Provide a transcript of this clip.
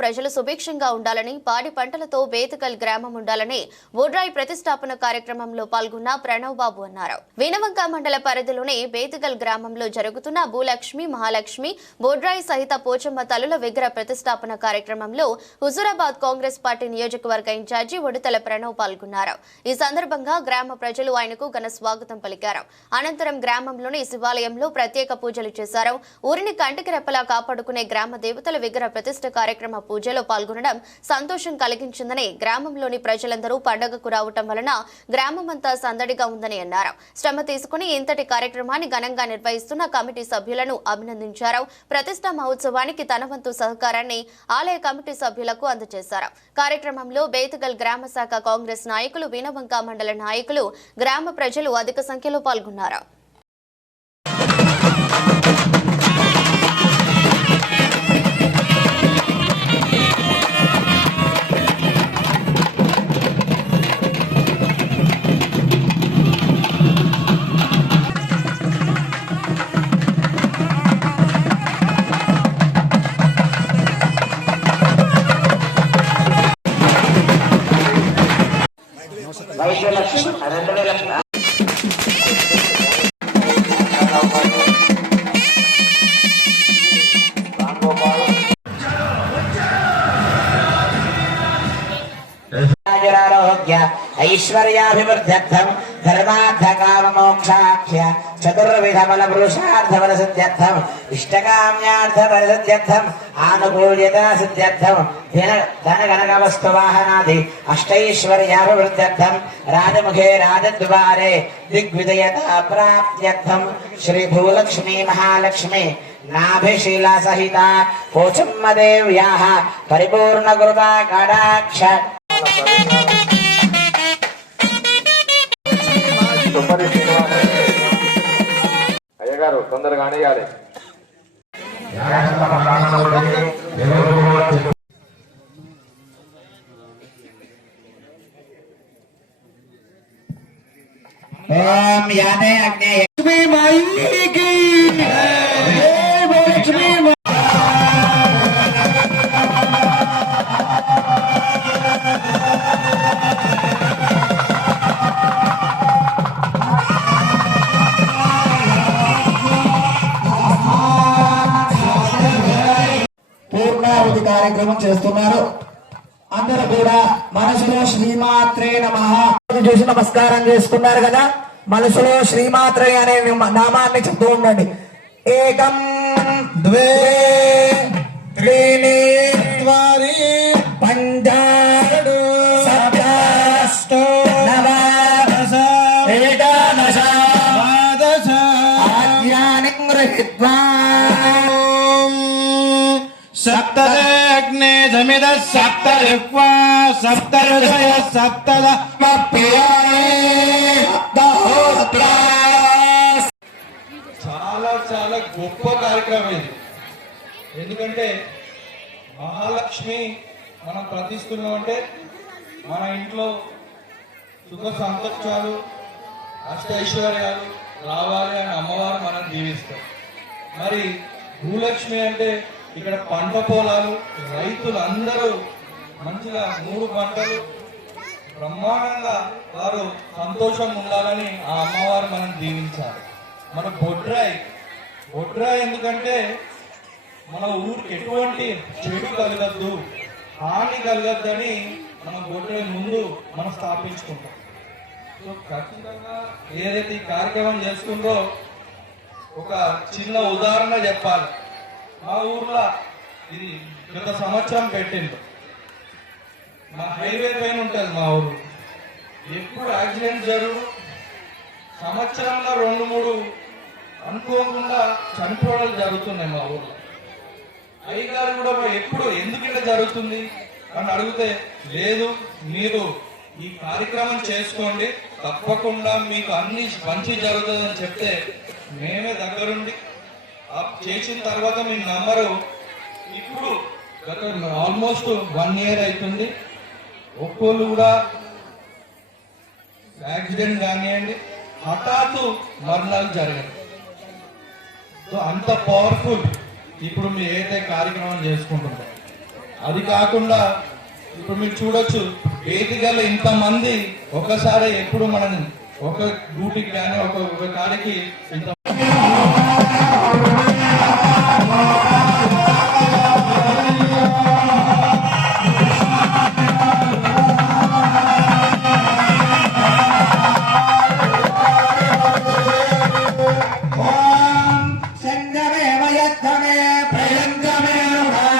ప్రజలు సుభిక్షంగా ఉండాలని పాడి పంటలతో బేతకల్ గ్రామం ఉండాలని ఓడ్రాయి ప్రతిష్టాపన కార్యక్రమంలో పాల్గొన్న ప్రణవ్ బాబు అన్నారు. వీణవంక మండల పరిధిలోని బేతకల్ గ్రామంలో జరుగుతున్న భూలక్ష్మి మహాలక్ష్మి బోడ్రాయి సహిత పోచమ్మ తల్లుల విగ్రహ ప్రతిష్టాపన కార్యక్రమంలో హుజూరాబాద్ కాంగ్రెస్ పార్టీ నియోజకవర్గ ఇన్ఛార్జి ఒడితల ప్రణవ్ పాల్గొన్నారు. ఈ సందర్భంగా గ్రామ ప్రజలు ఆయనకు ఘన స్వాగతం పలికారు. అనంతరం గ్రామంలోని శివాలయంలో ప్రత్యేక పూజలు చేశారు. ఊరిని కంటికి రెప్పలా కాపాడుకునే గ్రామ దేవతల విగ్రహ ప్రతిష్ట కార్యక్రమ పూజలో పాల్గొనడం సంతోషం కలిగించిందని గ్రామంలోని ప్రజలందరూ పండగకు రావటం వలన గ్రామమంతా సందడిగా ఉందని అన్నారు. శ్రమ తీసుకుని ఇంతటి కార్యక్రమాన్ని ఘనంగా నిర్వహిస్తున్న కమిటీ సభ్యులను అభినందించారు. ప్రతిష్టా మహోత్సవానికి తన వంతు సహకారాన్ని ఆలయ కమిటీ సభ్యులకు అందజేశారు. కార్యక్రమంలో బేతగల్ గ్రామ శాఖ కాంగ్రెస్ నాయకులు వీణవంక మండల నాయకులు గ్రామ ప్రజలు అధిక సంఖ్యలో పాల్గొన్నారు. ఐశ్వర్యాభివృద్ధ్యర్థం ధర్మార్థ కామ మోక్షాఖ్య చతుర్విధ బల పురుషార్థ బల సిద్ధ్యర్థం ఇష్టకామ్యార్థ బల సిద్ధ్యర్థం ఆనుకూల్యత సిద్ధ్యర్థం ధన ధన గణక వస్తు వాహనాది అష్టైశ్వర్యాభివృద్ధ్యర్థం రాజముఖే రాజద్వారే దిగ్విజయత ప్రాప్త్యర్థం శ్రీ భూలక్ష్మీ మహాలక్ష్మి నాభిశీలా సహిత పోచమ్మ దేవ్యాః పరిపూర్ణ కృపా కడాక్ష అయ్యగారు తొందరగా అనేయాలి ఓం యాదే అగ్నే పూర్ణావతి కార్యక్రమం చేస్తున్నారు. అందరూ కూడా మనసులో శ్రీమాత్రే నమ. చూసి నమస్కారం చేసుకున్నారు కదా? మనసులో శ్రీమాత్రే అనే నామాన్ని చెప్తూ ఉండండి. ఏకం ద్వే త్రీణి చత్వారి పంచ సప్త నవ ఏకాదశ ఆజ్ఞాని గృహీత్వా सप्तदग्ने समिद सप्त ऋक्वा सप्त हृदय सप्तद చాలా చాలా గొప్ప కార్యక్రమం ఇది ఎందుకంటే మహాలక్ష్మి మనం ప్రతిస్తున్నాం అంటే మన ఇంట్లో సుఖ సంతోషాలు అష్టైశ్వర్యాలు రావాలి అని అమ్మవారు మనం దీవిస్తాం మరి భూలక్ష్మి అంటే ఇక్కడ పంట పొలాలు రైతులు అందరూ మంచిగా మూడు పంటలు బ్రహ్మాండంగా వారు సంతోషం ఉండాలని ఆ అమ్మవారు మనం దీవించాలి. మన బొడ్రాయి బొడ్రాయి ఎందుకంటే మన ఊరికి ఎటువంటి చెడు కలగద్దు హాని కలగద్దని మనం బొడ్రాయి ముందు మనం స్థాపించుకుంటాం. సో ఖచ్చితంగా ఏదైతే ఈ కార్యక్రమం చేసుకుందో ఒక చిన్న ఉదాహరణ చెప్పాలి. మా ఊర్లో ఇది గత సంవత్సరం పెట్టిండు మా హైవే పైన ఉంటుంది మా ఊరు. ఎప్పుడు యాక్సిడెంట్ జరుగు సంవత్సరంలో రెండు మూడు అనుకోకుండా చనిపోవడం జరుగుతున్నాయి మా ఊర్లో. అయ్యగారు కూడా ఎప్పుడు ఎందుకు ఇట్లా జరుగుతుంది అని అడిగితే లేదు మీరు ఈ కార్యక్రమం చేసుకోండి తప్పకుండా మీకు అన్ని మంచి జరుగుతుందని చెప్తే మేమే దగ్గరుండి చేసిన తర్వాత మీ నంబరు ఇప్పుడు గత ఆల్మోస్ట్ వన్ ఇయర్ అవుతుంది ఒక్కోళ్ళు కూడా యాక్సిడెంట్ కానివ్వండి హఠాత్తు మరణాలు జరగదు సో అంత పవర్ఫుల్ ఇప్పుడు మీరు ఏదైతే కార్యక్రమం చేసుకుంటుందో అది కాకుండా ఇప్పుడు మీరు చూడొచ్చు వేదికలో ఇంతమంది ఒకసారి ఎప్పుడు మనం ఒక డ్యూటీకి కానీ ఒక ఒక కాడికి ఇంత